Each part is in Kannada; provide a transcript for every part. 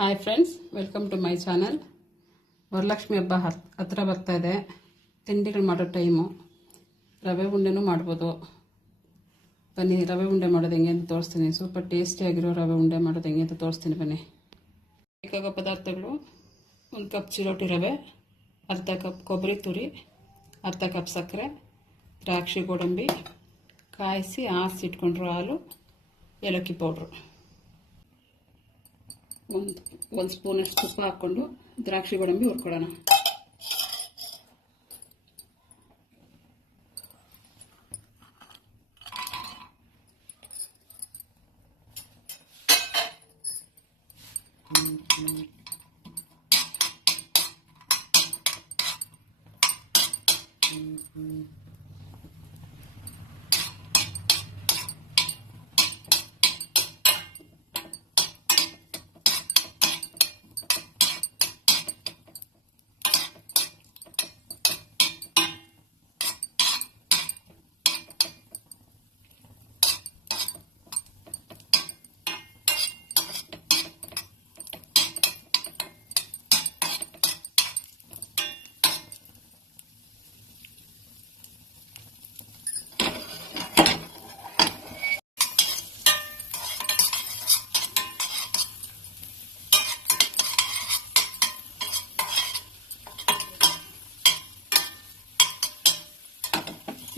Hi friends, welcome to my channel. Varalakshmi ಹಬ್ಬ ಹತ್ತಿರ ಬರ್ತಾ ಇದೆ. ತಿಂಡಿಗಳು ಮಾಡೋ ಟೈಮು. ರವೆ ಉಂಡೆನೂ ಮಾಡ್ಬೋದು. ಬನ್ನಿ, ರವೆ ಉಂಡೆ ಮಾಡೋದು ಹೆಂಗೆ ಅಂತ ತೋರಿಸ್ತೀನಿ. ಸೂಪರ್ ಟೇಸ್ಟಿಯಾಗಿರೋ ರವೆ ಉಂಡೆ ಮಾಡೋದು ಹೆಂಗೆ ಅಂತ ತೋರಿಸ್ತೀನಿ ಬನ್ನಿ. ಬೇಕಾಗೋ ಪದಾರ್ಥಗಳು: 1 ಕಪ್ ಚಿರೋಟಿ ರವೆ, ಅರ್ಧ ಕಪ್ ಕೊಬ್ಬರಿ ತುರಿ, ಅರ್ಧ ಕಪ್ ಸಕ್ಕರೆ, ದ್ರಾಕ್ಷಿ ಗೋಡಂಬಿ, ಕಾಯಿಸಿ ಆರಿಸಿಟ್ಕೊಂಡ್ರು ಹಾಲು, ಏಲಕ್ಕಿ ಪೌಡ್ರು. ಒಂದು ಸ್ಪೂನಷ್ಟು ತುಪ್ಪ ಹಾಕ್ಕೊಂಡು ದ್ರಾಕ್ಷಿ ಗೋಡಂಬಿ ಹುರ್ಕೊಳ್ಳೋಣ.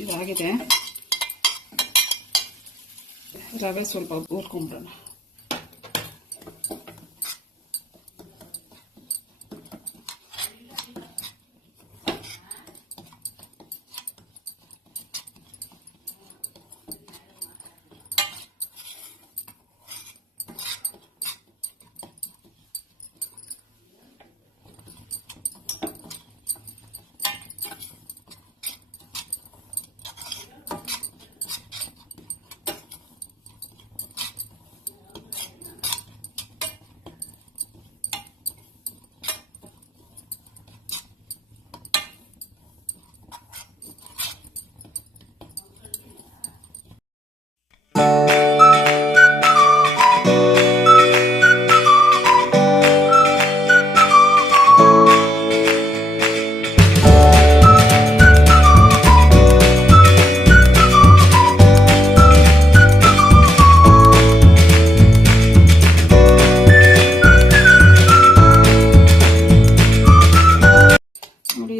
ಇದಾಗಿದೆ. ರವೆ ಸ್ವಲ್ಪ ಹುರ್ಕೊಂಬಿಡೋಣ.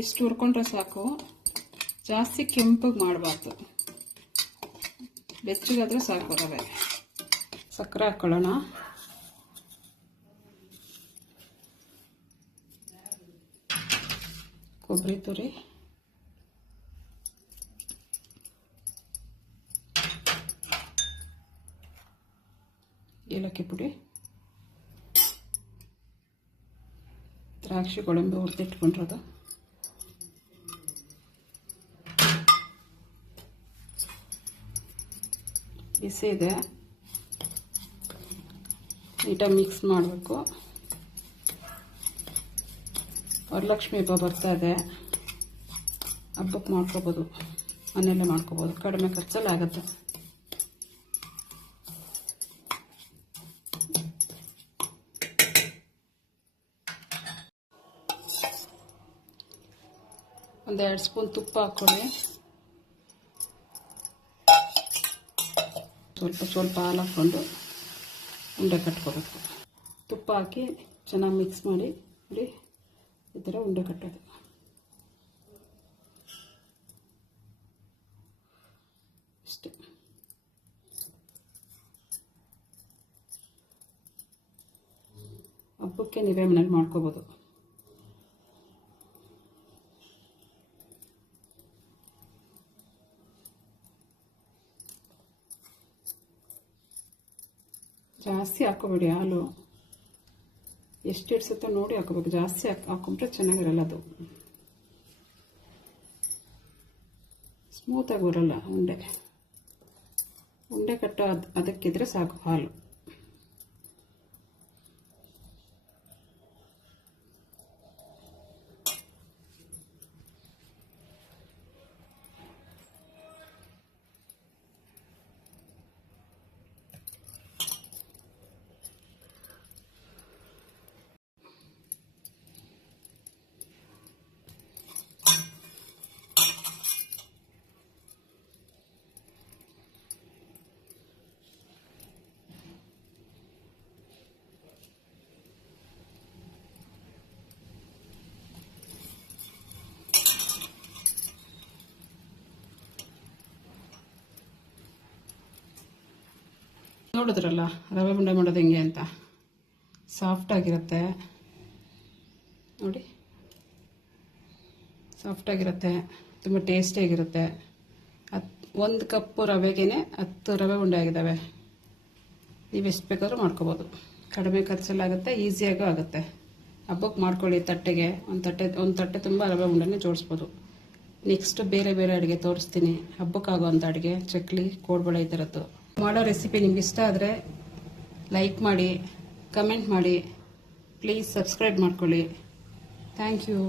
ಇಷ್ಟು ಹುರ್ಕೊಂಡ್ರೆ ಸಾಕು. ಜಾಸ್ತಿ ಕೆಂಪಗೆ ಮಾಡಬಾರ್ದು, ಬೆಚ್ಚಗಾದರೆ ಸಾಕು. ರವೆ ಸಕ್ಕರೆ ಹಾಕ್ಕೊಳ್ಳೋಣ. ಕೊಬ್ಬರಿ ತುರಿ, ಏಲಕ್ಕಿ ಪುಡಿ, ದ್ರಾಕ್ಷಿ ಗೋಡಂಬಿ ಹುರಿದಿಟ್ಕೊಂಡಿರೋದು, ಬಿಸಿ ಇದೆ, ನೀಟಾಗಿ ಮಿಕ್ಸ್ ಮಾಡಬೇಕು. ವರಲಕ್ಷ್ಮಿ ಹಬ್ಬ ಬರ್ತಾ ಇದೆ. ಹಬ್ಬಕ್ಕೆ ಮಾಡ್ಕೋಬೋದು, ಮನೆಯಲ್ಲೇ ಮಾಡ್ಕೋಬೋದು, ಕಡಿಮೆ ಖರ್ಚಲ್ಲಿ ಆಗುತ್ತೆ. ಒಂದು 2 ಸ್ಪೂನ್ ತುಪ್ಪ ಹಾಕ್ಕೊಳ್ಳಿ. ಸ್ವಲ್ಪ ಹಾಲು ಹಾಕ್ಕೊಂಡು ಉಂಡೆ ಕಟ್ಕೋಬೇಕು. ತುಪ್ಪ ಹಾಕಿ ಚೆನ್ನಾಗಿ ಮಿಕ್ಸ್ ಮಾಡಿ ನೋಡಿ, ಈ ಥರ ಉಂಡೆ ಕಟ್ಟೋದು. ಅಷ್ಟೇ. ಹಬ್ಬಕ್ಕೆ ನೀವೇ ಮನೇಲಿ ಮಾಡ್ಕೋಬೋದು. ಜಾಸ್ತಿ ಹಾಕೋಬೇಡಿ ಹಾಲು, ಎಷ್ಟು ಇಡ್ಸುತ್ತೋ ನೋಡಿ ಹಾಕೋಬೇಕು. ಜಾಸ್ತಿ ಹಾಕೊಂಡ್ರೆ ಚೆನ್ನಾಗಿರಲ್ಲ, ಅದು ಸ್ಮೂತಾಗಿ ಬರಲ್ಲ. ಉಂಡೆ ಕಟ್ಟೋ ಅದಕ್ಕಿದ್ರೆ ಸಾಕು ಹಾಲು. ನೋಡಿದ್ರಲ್ಲ ರವೆ ಉಂಡೆ ಮಾಡೋದು ಹೆಂಗೆ ಅಂತ. ಸಾಫ್ಟಾಗಿರುತ್ತೆ ನೋಡಿ, ಸಾಫ್ಟಾಗಿರುತ್ತೆ, ತುಂಬ ಟೇಸ್ಟಿಯಾಗಿರುತ್ತೆ. 1 ಕಪ್ಪು ರವೆಗೇ 10 ರವೆ ಉಂಡೆ ಆಗಿದ್ದಾವೆ. ನೀವು ಎಷ್ಟು ಬೇಕಾದ್ರೂ ಮಾಡ್ಕೋಬೋದು. ಕಡಿಮೆ ಖರ್ಚಲ್ಲಾಗುತ್ತೆ, ಈಸಿಯಾಗೂ ಆಗುತ್ತೆ. ಹಬ್ಬಕ್ಕೆ ಮಾಡ್ಕೊಳ್ಳಿ. ತಟ್ಟೆಗೆ ಒಂದು ತಟ್ಟೆ ತುಂಬ ರವೆ ಉಂಡೆನೇ ಜೋಡಿಸ್ಬೋದು. ನೆಕ್ಸ್ಟ್ ಬೇರೆ ಬೇರೆ ಅಡುಗೆ ತೋರಿಸ್ತೀನಿ. ಹಬ್ಬಕ್ಕಾಗೋವಂಥ ಅಡುಗೆ, ಚಕ್ಲಿ, ಕೋಡ್ಬಳೆ ಈ ಥರದ್ದು ಮಾಡೋ ರೆಸಿಪಿ ನಿಮ್ಗೆ ಇಷ್ಟ ಆದರೆ ಲೈಕ್ ಮಾಡಿ, ಕಮೆಂಟ್ ಮಾಡಿ, ಪ್ಲೀಸ್ ಸಬ್ಸ್ಕ್ರೈಬ್ ಮಾಡ್ಕೊಳ್ಳಿ. Thank you.